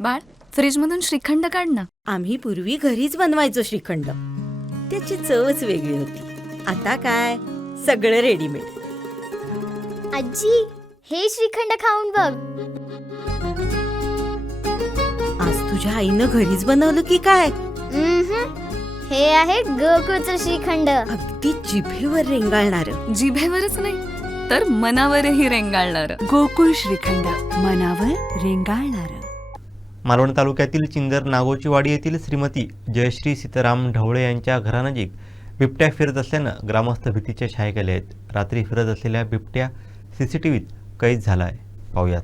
बाळ, फ्रीजमधून श्रीखंड काढ ना. आम्ही पूर्वी घरीच बनवायचो श्रीखंड. त्याची चवच वेगळी होती. आता काय सगळं रेडीमेड. आजी, हे श्रीखंड खाऊन बघ. आज तुझ्या आईनं घरीच बनवलं की काय? हे आहे गोकुळचं श्रीखंड. अगदी जिभेवर रेंगाळणारं. जिभेवरच नाही तर मनावरही रेंगाळणार. गोकुळ श्रीखंड, मनावर रेंगाळणारं. मालवण तालुक्यातील चिंदर नागोचीवाडी येथील श्रीमती जयश्री सीताराम ढवळे यांच्या घरानजीक बिबट्या फिरत असल्यानं ग्रामस्थ भीतीच्या छायेखाली आहेत. रात्री फिरत असलेल्या बिबट्या CCTVत कैद झाला आहे. पाहूयात.